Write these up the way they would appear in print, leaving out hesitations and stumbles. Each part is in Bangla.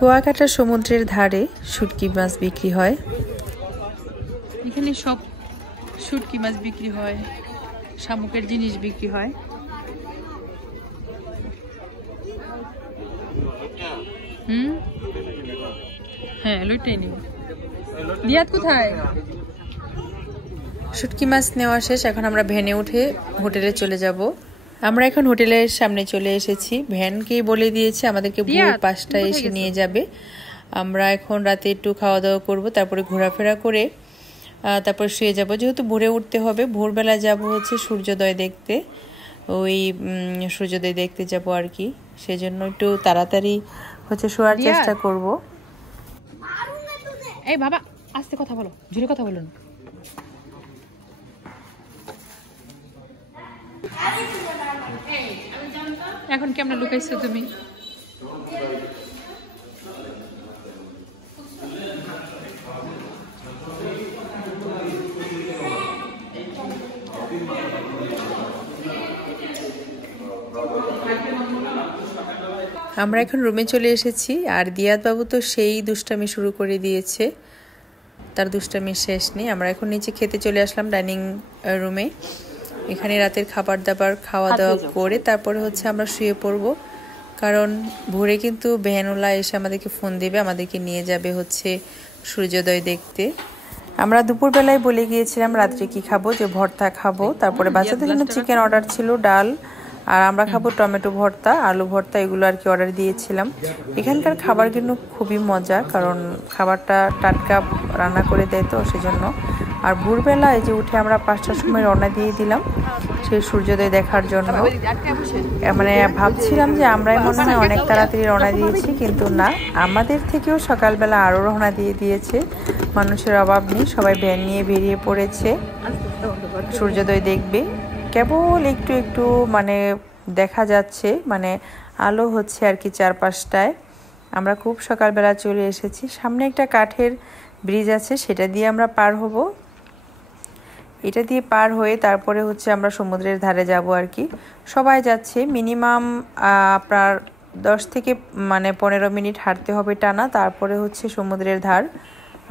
কুয়াকাটা সমুদ্রের ধারে শুটকি মাছ বিক্রি হয়। এখানে সব শুটকি মাছ বিক্রি হয়, শামুকের জিনিস বিক্রি হয়। হ্যাঁ, লইটাই নিব। দিয়াত কোথায়? শুটকি মাছ নেওয়া শেষ, এখন আমরা ভ্যানে উঠে হোটেলে চলে যাব। আমরা এখন হোটেলের সামনে চলে এসেছি। ভ্যানকেই বলে দিয়েছে আমাদেরকে ভোর 5টায় এসে নিয়ে যাবে। আমরা এখন রাতে একটু খাওয়া দাওয়া করব, তারপরে ঘোরাফেরা করে তারপর শুয়ে যাব। যেহেতু ভোরে উঠতে হবে, ভোরবেলা যাব হচ্ছে সূর্যোদয় দেখতে, ওই সূর্যোদয় দেখতে যাব আর কি। সেজন্য একটু তাড়াতাড়ি হচ্ছে শোয়ার চেষ্টা করব। এই বাবা, আস্তে কথা বলো, জোরে কথা বলুন। এখন কেমন লুকাইছো তুমি? আমরা এখন রুমে চলে এসেছি, আর দিয়াত বাবু তো সেই দুষ্টামি শুরু করে দিয়েছে, তার দুষ্টামির শেষ নেই। আমরা এখন নিচে খেতে চলে আসলাম ডাইনিং রুমে। এখানে রাতের খাবার দাবার খাওয়া দাওয়া করে তারপরে হচ্ছে আমরা শুয়ে পড়ব, কারণ ভোরে কিন্তু ভ্যানওয়ালা এসে আমাদেরকে ফোন দেবে, আমাদেরকে নিয়ে যাবে হচ্ছে সূর্যোদয় দেখতে। আমরা দুপুরবেলায় বলে গিয়েছিলাম রাত্রে কি খাবো, যে ভর্তা খাবো। তারপরে বাচ্চাদের জন্য চিকেন অর্ডার ছিল, ডাল, আর আমরা খাবো টমেটো ভর্তা, আলু ভর্তা, এগুলো আর কি অর্ডার দিয়েছিলাম। এখানকার খাবার কিন্তু খুবই মজা, কারণ খাবারটা টাটকা রান্না করে দেয় তো সেজন্য। আর ভোরবেলা এই যে উঠে আমরা 5টার সময় রওনা দিয়ে দিলাম সেই সূর্যোদয় দেখার জন্য। মানে ভাবছিলাম যে আমরাই মনে হয় অনেক তাড়াতাড়ি রওনা দিয়েছি, কিন্তু না, আমাদের থেকেও সকালবেলা আরও রওনা দিয়ে দিয়েছে। মানুষের অভাব নেই, সবাই ভ্যান নিয়ে বেরিয়ে পড়েছে সূর্যোদয় দেখবে। কেবল একটু একটু মানে দেখা যাচ্ছে, মানে আলো হচ্ছে আর কি চারপাশটায়। আমরা খুব সকালবেলা চলে এসেছি। সামনে একটা কাঠের ব্রিজ আছে, সেটা দিয়ে আমরা পার হব। এটা দিয়ে পার হয়ে তারপরে হচ্ছে আমরা সমুদ্রের ধারে যাব আর কি। সবাই যাচ্ছে, মিনিমাম আপনার 10 থেকে 15 মিনিট হাঁটতে হবে টানা, তারপরে হচ্ছে সমুদ্রের ধার।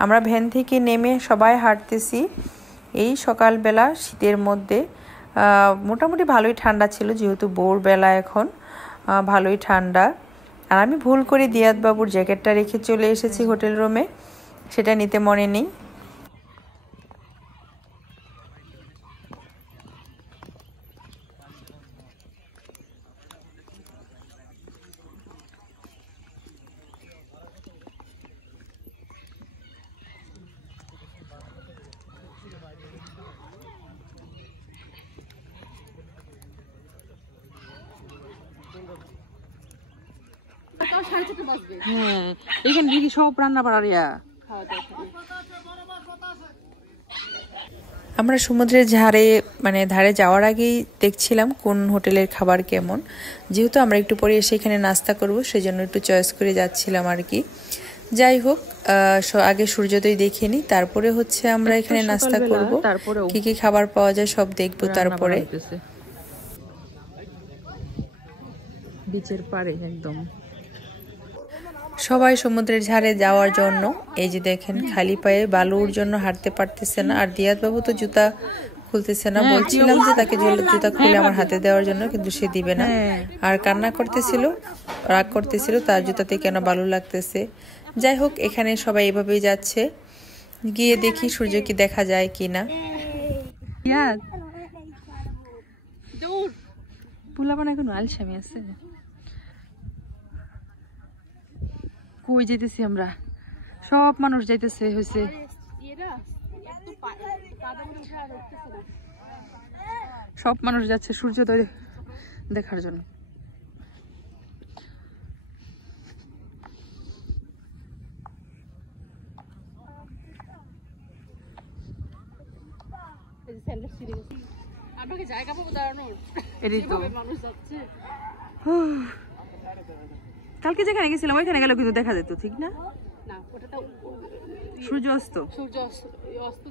আমরা ভ্যান থেকে নেমে সবাই হাঁটতেছি এই সকালবেলা শীতের মধ্যে। মোটামুটি ভালোই ঠান্ডা ছিল, যেহেতু ভোরবেলা এখন ভালোই ঠান্ডা। আর আমি ভুল করে দিয়াত বাবুর জ্যাকেটটা রেখে চলে এসেছি হোটেল রুমে, সেটা নিতে মনে নেই। হ্যাঁ, এখানে দেখি সব রান্না বাড়া। আমরা সমুদ্রের ধারে যাওয়ার আগেই দেখছিলাম কোন হোটেলের খাবার কেমন। যেহেতু আমরা একটু পরে এসে এখানে নাস্তা করব, সেজন্য একটু চয়েস করে যাচ্ছিলাম আর কি। যাই হোক, আগে সূর্যোদয় দেখে নিই, তারপরে হচ্ছে আমরা এখানে নাস্তা করব। কি কি খাবার পাওয়া যায় সব দেখবো তারপরে। বিচের পাড়ে একদম সবাই সমুদ্রের ধারে যাওয়ার জন্য, এই যে দেখেন খালি পায়ে বালুর জন্য হাঁটতে পারতেছে না। আর দিয়াত বাবু তো জুতা খুলতেছে না, বলছিলাম যে তাকে জুতা খুলে আমার হাতে দেওয়ার জন্য, কিন্তু সে দিবে না। আর কান্না করতেছিল, রাগ করতেছিল তার জুতাতে কেন বালু লাগতেছে। যাই হোক, এখানে সবাই এভাবেই যাচ্ছে, গিয়ে দেখি সূর্য কি দেখা যায় কিনা। পোলাপান এখন আলসামি আছে। কই যাইতেছি আমরা? সব মানুষ যাইতেছে হয়েছে। সব মানুষ যাচ্ছে সূর্যোদয় দেখার জন্য। কালকে যেখানে গেছিলাম ওইখানে গেলে কিন্তু দেখা যেত, ঠিক না? সূর্য অস্ত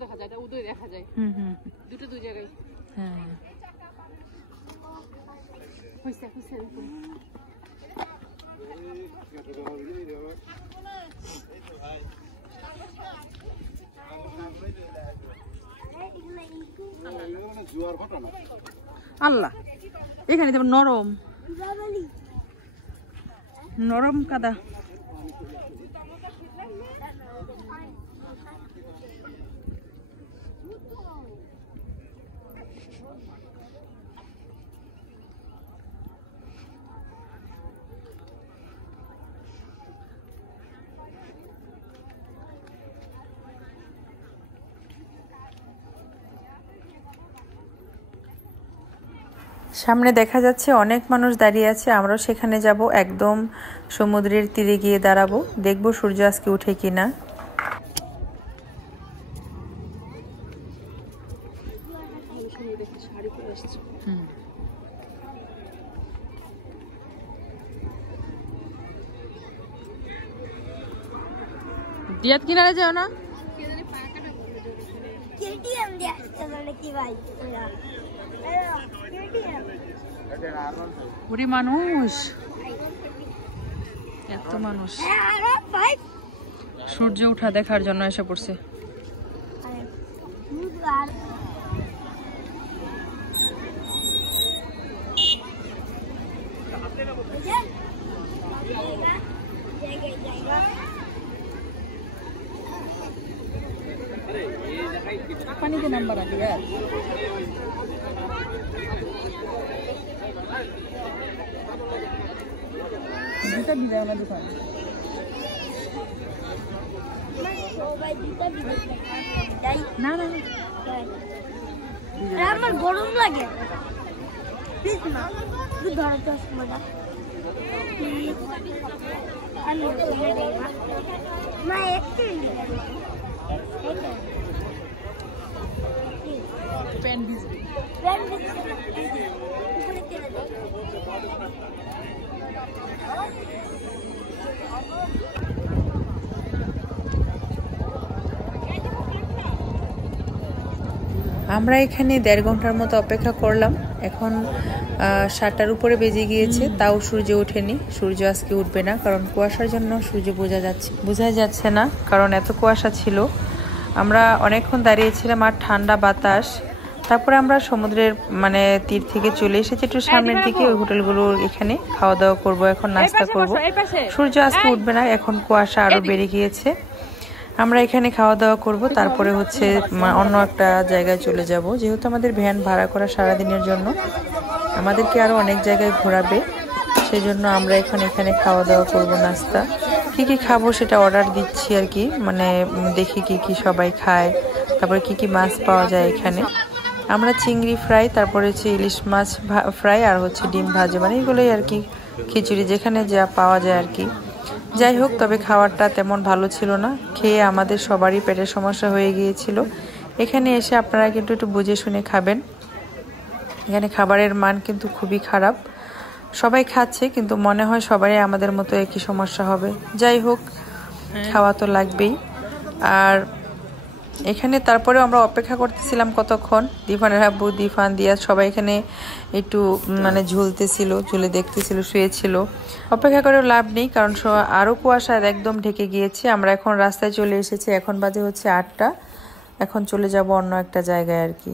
দেখা যায়, উদয় দেখা যায়। দুটো দুই জায়গায়। হ্যাঁ, হইছে আল্লাহ, এখানে তো নরম নরম কাদা। সামনে দেখা যাচ্ছে অনেক মানুষ দাঁড়িয়ে আছে, আমরাও সেখানে যাব। একদম সমুদ্রের তীরে গিয়ে দাঁড়াবো, দেখবো সূর্য আজকে উঠে কিনা। দিয়াত কিনারে যাও না? ওরে মানুষ, এত মানুষ সূর্য ওঠা দেখার জন্য এসে পড়ছে। পানিতে নাম্বার আছে দুটা ভিজা না দোকান না না আমার গরম লাগে। প্লিজ না, তুই ধরো চশমাটা প্লিজ। আমি মা একটু প্যান ভিজবে। উপরে তেলে দাও। আমরা এখানে 1.5 ঘন্টার মতো অপেক্ষা করলাম। এখন 7টার উপরে বেজে গিয়েছে, তাও সূর্য ওঠেনি। সূর্য আজকে উঠবে না, কারণ কুয়াশার জন্য সূর্য বোঝা যাচ্ছে না, কারণ এত কুয়াশা ছিল। আমরা অনেকক্ষণ দাঁড়িয়েছিলাম আর ঠান্ডা বাতাস। তারপরে আমরা সমুদ্রের তীর থেকে চলে এসেছি একটু সামনের দিকে, ওই হোটেলগুলোর এখানে খাওয়া দাওয়া করব, এখন নাস্তা করব। সূর্য আজকে উঠবে না, এখন কুয়াশা আরো বেড়ে গিয়েছে। আমরা এখানে খাওয়া দাওয়া করব, তারপরে হচ্ছে অন্য একটা জায়গায় চলে যাব। যেহেতু আমাদের ভ্যান ভাড়া করা সারাদিনের জন্য, আমাদেরকে আরো অনেক জায়গায় ঘোরাবে, সেজন্য আমরা এখানে খাওয়া দাওয়া করব, নাস্তা। কি কি খাবো সেটা অর্ডার দিচ্ছি আর কি, দেখি কি কি সবাই খায়, তারপরে কি কি মাছ পাওয়া যায় এখানে। আমরা চিংড়ি ফ্রাই, তারপরে হচ্ছে ইলিশ মাছ ফ্রাই, আর হচ্ছে ডিম ভাজে, এগুলোই আর কি, খিচুড়ি, যেখানে যা পাওয়া যায় আর কি। যাই হোক, তবে খাবারটা তেমন ভালো ছিল না, খেয়ে আমাদের সবারই পেটের সমস্যা হয়ে গিয়েছিল। এখানে এসে আপনারা কিন্তু একটু বুঝে শুনে খাবেন, এখানে খাবারের মান কিন্তু খুবই খারাপ। সবাই খাচ্ছে কিন্তু মনে হয় সবারই আমাদের মতো একই সমস্যা হবে। যাই হোক, খাওয়া তো লাগবেই। আর এখানে তারপরেও আমরা অপেক্ষা করতেছিলাম কতক্ষণ। দিফানের আব্বু, দিফান, দিয়াজ সবাই এখানে একটু ঝুলতেছিল, ঝুলে দেখতেছিল, শুয়েছিল। অপেক্ষা করেও লাভ নেই, কারণ আরও কুয়াশা একদম ঢেকে গিয়েছে। আমরা এখন রাস্তায় চলে এসেছি, এখন বাজে হচ্ছে 8টা। এখন চলে যাব অন্য একটা জায়গায় আর কি।